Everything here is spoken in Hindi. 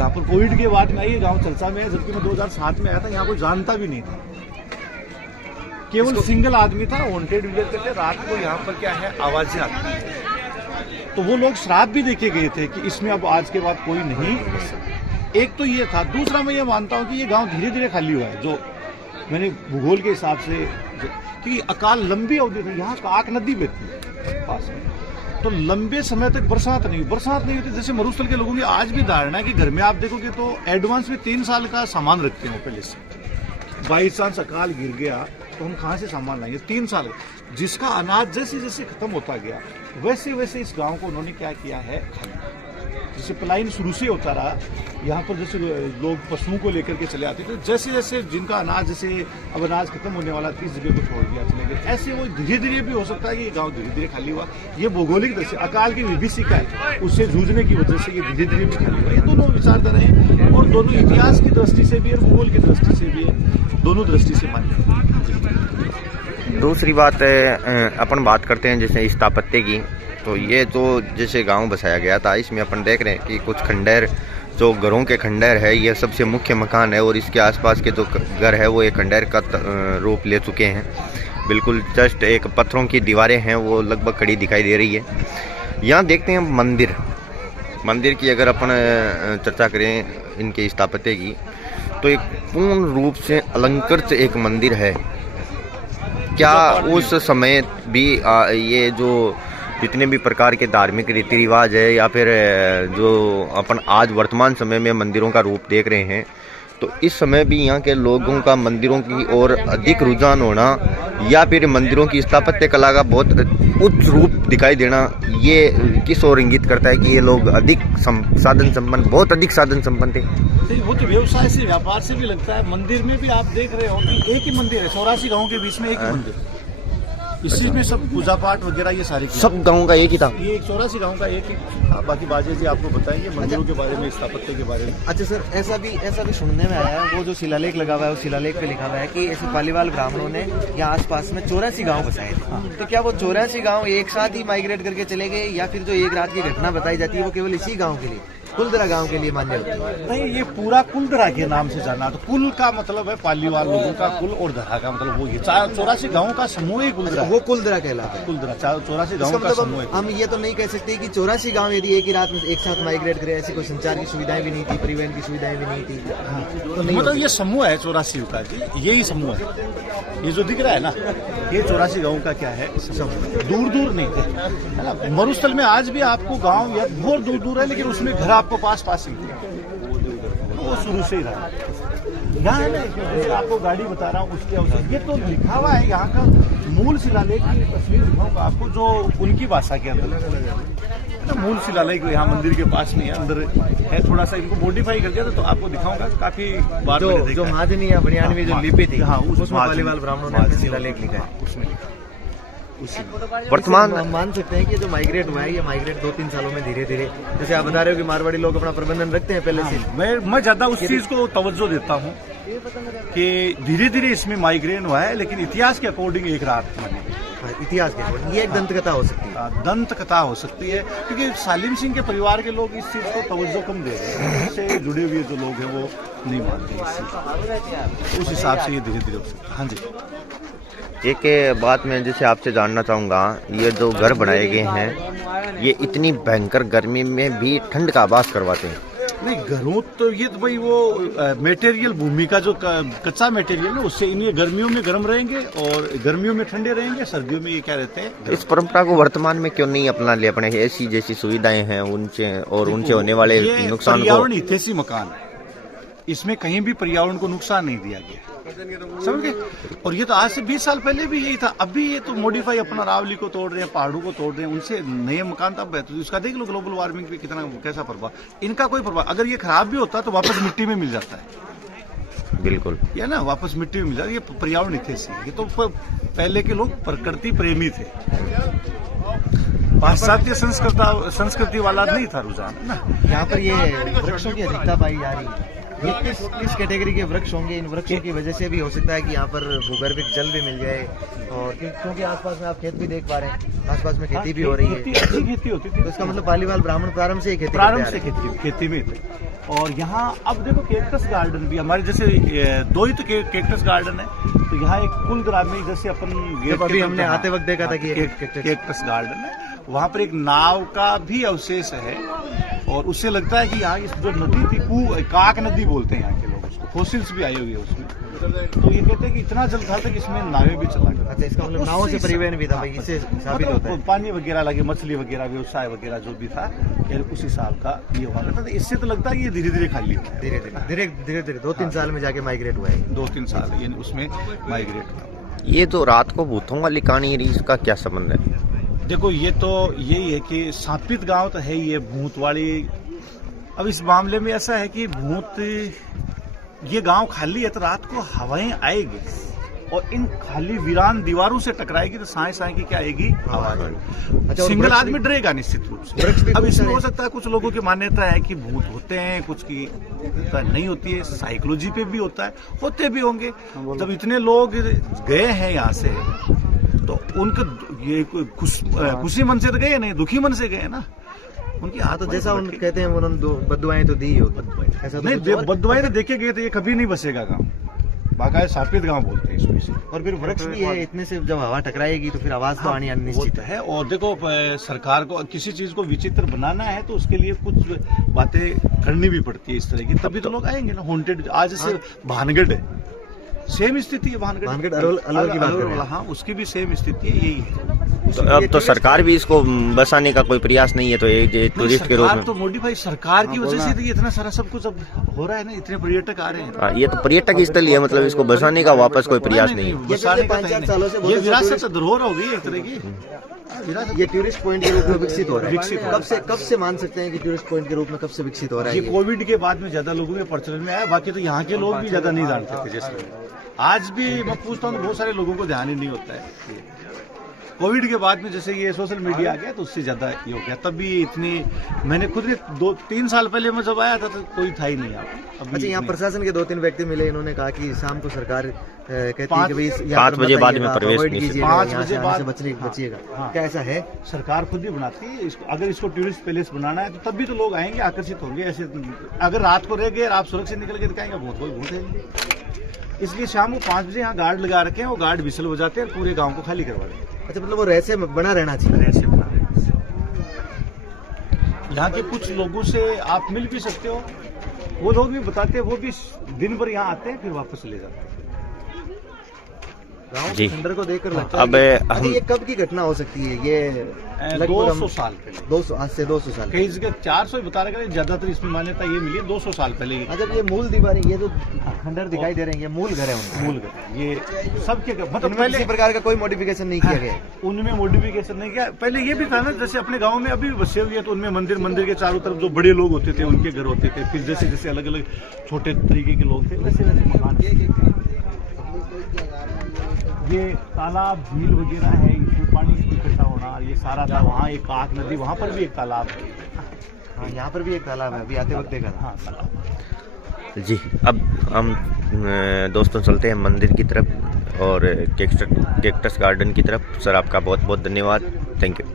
यहाँ पर कोविड के बाद में ये गांव चर्चा में है, जबकि मैं 2007 में आया था, यहाँ कोई जानता भी नहीं था, केवल सिंगल आदमी था, वांटेड भी करते थे। रात को यहाँ पर क्या है, आवाजें आती हैं, तो वो लोग श्राप भी देके गए थे कि इसमें अब आज के बाद कोई नहीं। एक तो ये था। दूसरा मैं ये मानता हूँ कि ये गांव धीरे धीरे खाली हुआ है, जो मैंने भूगोल के हिसाब से, कि अकाल लंबी अवधि थी, यहाँ काक नदी बहती है पास में, तो लंबे समय तक बरसात नहीं होती। जैसे मरुस्थल के लोगों की आज भी धारणा है कि घर में आप देखोगे तो एडवांस में 3 साल का सामान रखते हो पहले से। बाई चांस अकाल गिर गया तो हम कहाँ से सामान लाएंगे, 3 साल। जिसका अनाज जैसे जैसे खत्म होता गया वैसे वैसे इस गांव को उन्होंने क्या किया है, खाली। जैसे पलायन शुरू से होता रहा, यहाँ पर जैसे लोग पशुओं को लेकर के चले आते थे, जैसे जैसे जिनका अनाज, जैसे अब अनाज खत्म होने वाला था, इस जगह को छोड़ दिया, चले गए। ऐसे वो धीरे धीरे भी हो सकता है कि ये गांव धीरे धीरे खाली हुआ। ये भौगोलिक दृष्टि, अकाल की विभीषिका है, उससे जूझने की वजह से ये धीरे धीरे भी खाली हुआ। ये दोनों विचारधारा है, और दोनों इतिहास की दृष्टि से भी और भूगोल की दृष्टि से भी है, दोनों दृष्टि से मान्य। दूसरी बात अपन बात करते हैं जैसे स्थापत्य की, तो ये जो जैसे गांव बसाया गया था, इसमें अपन देख रहे हैं कि कुछ खंडहर, जो घरों के खंडहर है, ये सबसे मुख्य मकान है, और इसके आसपास के जो घर है वो एक खंडहर का रूप ले चुके हैं। बिल्कुल जस्ट एक पत्थरों की दीवारें हैं, वो लगभग खड़ी दिखाई दे रही है। यहाँ देखते हैं मंदिर की अगर अपन चर्चा करें इनके स्थापत्य की, तो एक पूर्ण रूप से अलंकृत एक मंदिर है। क्या उस समय भी ये जो जितने भी प्रकार के धार्मिक रीति रिवाज है, या फिर जो अपन आज वर्तमान समय में मंदिरों का रूप देख रहे हैं, तो इस समय भी यहाँ के लोगों का मंदिरों की ओर अधिक रुझान होना, या फिर मंदिरों की स्थापत्य कला का बहुत उच्च रूप दिखाई देना, ये किस ओर इंगित करता है कि ये लोग अधिक साधन संपन्न, बहुत अधिक साधन संपन्न थे? वो तो व्यवसाय से, व्यापार से भी लगता है। मंदिर में भी आप देख रहे हो कि एक ही मंदिर है, 84 गाँव के बीच में एक ही मंदिर। इसी में सब पूजा पाठ वगैरह ये सारे सब गाँव का एक ही था। ये 84 गाँव का एक ही। हाँ, बाकी बाजे जी आपको बताएंगे मंदिरों के बारे में, स्थापत्य के बारे में। अच्छा सर, ऐसा भी सुनने में आया है, वो जो शिलालेख लगा हुआ है, उस शिलालेख पे लिखा हुआ है कि ऐसे पालीवाल ब्राह्मणों ने यहाँ आसपास में 84 गाँव बसाए थे। तो क्या वो 84 गाँव एक साथ ही माइग्रेट करके चले गए, या फिर जो एक रात की घटना बताई जाती है वो केवल इसी गाँव के लिए, कुलदरा गांव के लिए मान्य होता है? नहीं, ये पूरा कुलदरा के नाम से जाना। तो कुल का मतलब है पालीवाल लोगों का कुल, और दरा का मतलब वो, ये 84 गाँव का समूह ही कुलदरा, वो कुलदरा कहलाता है। कुलदरा 84 गाँव का समूह है। हम ये तो नहीं कह सकते कि 84 गांव यदि एक ही रात में एक साथ माइग्रेट करे, ऐसी कोई संचार की सुविधाएं भी नहीं थी, परिवहन की सुविधाएं भी नहीं थी। हाँ, तो नहीं, मतलब ये समूह है 84 का जी, यही समूह है। ये जो दिख रहा है ना, ये 84 गाँव का क्या है, दूर दूर नहीं थे, है ना। मरुस्थल में आज भी आपको गाँव या बहुत दूर दूर है, लेकिन उसमें घर आपको पास पास ही, वो शुरू से ही रहा। यहाँ है ना, आपको गाड़ी बता रहा हूँ उसके अवसर, ये तो लिखा हुआ है यहाँ का मूल शिलालेख की तस्वीर दिखाऊंगा आपको, जो उनकी भाषा के अंदर मूल शिलालेख यहाँ मंदिर के पास में है, अंदर है। थोड़ा सा इनको मॉडिफाई कर दिया था, तो आपको दिखाऊंगा। काफी बार जो महाजनी या बनियानवी जो लिपि थी, हाँ, उसमें पालीवाल ब्राह्मणों ने शिलालेख लिखा है, उसमें वर्तमान हम मान सकते हैं कि जो माइग्रेट हुआ है, ये माइग्रेट 2-3 सालों में धीरे धीरे, जैसे आप बता रहे हो कि मारवाड़ी लोग अपना प्रबंधन रखते हैं पहले से। मैं ज्यादा उस चीज को तवज्जो देता हूँ कि धीरे धीरे इसमें माइग्रेन हुआ है, लेकिन इतिहास के अकॉर्डिंग एक रात मानी। इतिहास के अकॉर्डिंग ये एक दंत कथा हो सकती है, दंत कथा हो सकती है, क्योंकि सालिम सिंह के परिवार के लोग इस चीज को तवज्जो कम दे रहे हैं, इससे जुड़े हुए जो लोग हैं वो नहीं मानते, उस हिसाब से ये धीरे धीरे हो सकता है। हाँ जी, एक बात मैं जैसे आपसे जानना चाहूँगा, ये जो घर बनाए गए हैं, ये इतनी भयंकर गर्मी में भी ठंड का आभास करवाते हैं? नहीं, घरों तो ये तो भाई वो मटेरियल, भूमि का जो कच्चा मटेरियल है, उससे इन ये गर्मियों में गर्म रहेंगे और गर्मियों में ठंडे रहेंगे, सर्दियों में ये क्या रहते हैं। इस परंपरा को वर्तमान में क्यों नहीं अपना ले, अपने ऐसी जैसी सुविधाएं हैं उनसे और उनसे होने वाले नुकसान को? पर्यावरण हितैषी मकान है, इसमें कहीं भी पर्यावरण को नुकसान नहीं दिया गया, समझ गए। और ये तो आज से 20 साल पहले भी यही था। अभी ये तो मॉडिफाई अपना अरावली को तोड़ रहे हैं, पहाड़ों को तोड़ रहे हैं, उनसे नए मकान तब बेहतर। तो इसका देख लो ग्लोबल वार्मिंग पे कितना कैसा प्रभाव, इनका कोई प्रभाव। अगर ये खराब भी होता तो वापस मिट्टी में मिल जाता है, बिल्कुल, या ना, वापस मिट्टी में मिल जाता है। ये पर्यावरण हितैषी, ये तो पहले के लोग प्रकृति प्रेमी थे, पाश्चात्य संस्कृति वाला नहीं था रुझान ना। यहाँ पर ये वृक्षों की अधिकता पाई जा रही है, ये किस कैटेगरी के वृक्ष होंगे? इन वृक्षों की वजह से भी हो सकता है कि यहाँ पर भूगर्भिक जल भी मिल जाए, और क्योंकि आसपास में आप खेत भी देख पा रहे हैं, आसपास में खेती भी हो रही है, अच्छी खेती होती थी। तो इसका मतलब पालीवाल ब्राह्मण प्रारंभ से खेती खेती में थे। और यहाँ अब देखो कैक्टस गार्डन भी हमारे जैसे दो ही तो कैक्टस गार्डन है, तो यहाँ एक कुलग्राम में जैसे अपन गेट अभी हमने आते वक्त देखा था कि कैक्टस गार्डन है, वहाँ पर एक नाव का भी अवशेष है और उससे लगता है कि यहाँ इस जो नदी थी काक नदी बोलते हैं यहाँ के लोग उसको, फॉसिल्स भी आई हुई है उसमें, तो ये कहते हैं कि इतना जल था कि इसमें नावें भी चला गया। अच्छा, इसका मतलब नावों से परिवहन भी था भाई, इससे साबित होता है पानी वगैरह लगे, मछली वगैरह, व्यवसाय वगैरह जो भी था उस हिसाब का ये हुआ करता था। इससे तो लगता है ये धीरे धीरे खाली हो गया, धीरे धीरे 2-3 साल में जाके माइग्रेट हुआ है, 2-3 साल ये उसमें माइग्रेट हुआ। ये तो रात को भूतों वाली कहानी है, इसका क्या संबंध है? देखो ये तो यही है कि स्थापित गांव तो है ये भूत वाली। अब इस मामले में ऐसा है कि भूत, ये गांव खाली है तो रात को हवाएं आएगी और इन खाली वीरान दीवारों से टकराएगी तो साए साए की क्या आएगी, आवाज आएगी। अच्छा, सिंगल आदमी डरेगा निश्चित रूप से। अब इसमें हो सकता है कुछ लोगों की मान्यता है कि भूत होते हैं, कुछ की नहीं होती है, साइकोलॉजी पे भी होता है, होते भी होंगे। जब इतने लोग गए हैं यहाँ से तो उनके ये खुशी मन से तो गए नहीं, दुखी मन से गए ना। उनकी तो जैसा उन कहते हैं उन्होंने बददुआएं तो दी होती, ऐसा तो नहीं, बददुआएं तो देखे गए थे, ये कभी नहीं बसेगा गाँव, बाकायदा स्थापित गांव बोलते हैं इसमें। और फिर वृक्ष भी है, इतने से जब हवा टकराएगी तो फिर आवाज तो आनी अनिश्चित है। और देखो सरकार को किसी चीज को विचित्र बनाना है तो उसके लिए कुछ बातें करनी भी पड़ती है इस तरह की, तभी तो लोग आएंगे ना। हॉन्टेड आज जैसे भानगढ़ है, सेम स्थिति है, भानगढ़ अलवर की बात कर रहे हैं। हाँ, उसकी भी सेम स्थिति है, यही है। तो अब तो सरकार भी इसको बसाने का कोई प्रयास नहीं है, तो एक टूरिस्ट के रूप में तो मोडिफाई सरकार की वजह से तो ये इतना सारा सब कुछ अब हो रहा है ना, इतने पर्यटक आ रहे हैं। ये तो पर्यटक स्थल ही है, मतलब इसको बसाने का वापस कोई प्रयास नहीं है। बसाने का 5-4 सालों से ये विरासत धरोहर हो गई एक तरह की, ये टूरिस्ट पॉइंट के रूप में विकसित हो रहा है। कब से मान सकते हैं कि टूरिस्ट पॉइंट के रूप में कब से विकसित हो रहा है? ये कोविड के बाद में ज्यादा लोगों के प्रचलन में आया, बाकी तो यहाँ के लोग भी ज्यादा नहीं जानते थे। जैसे आज भी मैं पूछता हूँ तो बहुत सारे लोगों को ध्यान ही नहीं होता है। कोविड के बाद में जैसे ये सोशल मीडिया आ गया तो उससे ज्यादा ये हो गया। तब भी इतनी, मैंने खुद ने 2-3 साल पहले मैं जब आया था तो कोई था ही नहीं यहाँ। अच्छा, यहाँ प्रशासन के 2-3 व्यक्ति मिले, इन्होंने कहा कि शाम को सरकार कहती है कि 5 बजे बाद में प्रवेश कीजिएगा, 5 बजे बाद बचिएगा। क्या ऐसा है? सरकार खुद ही बनाती है इसको। अगर इसको टूरिस्ट पैलेस बनाना है तो तब भी तो लोग आएंगे, आकर्षित होंगे। ऐसे अगर रात को रह गए, आप सुरक्षित निकल के दिखाएंगे, भूत है। इसलिए शाम को 5 बजे यहाँ गार्ड लगा रखे हैं, वो गार्ड विसल बजाते हैं और पूरे गाँव को खाली करवा देते हैं। अच्छा, मतलब वो रहस्य बना रहना चाहिए। रहस्य बना रहना चाहिए। यहाँ के कुछ लोगों से आप मिल भी सकते हो, वो लोग भी बताते हैं, वो भी दिन भर यहाँ आते हैं फिर वापस चले जाते हैं। गाँव के खंडर को देखकर लगता अब है कि ये कब की घटना हो सकती है? ये 200 साल पहले, आज से 200 साल कई जगह 400 बता रहे हैं, ज्यादातर इसमें मान्यता ये मिली 200 साल पहले। अच्छा, ये मूल दीवारें, ये जो खंडर दिखाई दे रहे हैं, ये मूल घर है उनके? मूल घर, ये सबके मतलब पहले किसी प्रकार का कोई मॉडिफिकेशन नहीं किया गया? उनमें मॉडिफिकेशन नहीं किया। पहले ये भी था ना, जैसे अपने गाँव में अभी बसे हुए हैं तो उनमें मंदिर के चारों तरफ जो बड़े लोग होते थे उनके घर होते थे। फिर जैसे जैसे अलग अलग छोटे तरीके के लोग थे, वैसे वैसे मकान। ये तालाब झील वगैरह है, इसमें पानी इकट्ठा होना, ये सारा था। वहाँ एक काक नदी, वहाँ पर भी एक तालाब है। हाँ, यहाँ पर भी एक तालाब है, अभी आते वक्त देखा था। हाँ, तालाब। जी, अब हम दोस्तों चलते हैं मंदिर की तरफ और कैक्टस गार्डन की तरफ। सर, आपका बहुत बहुत धन्यवाद। Thank you.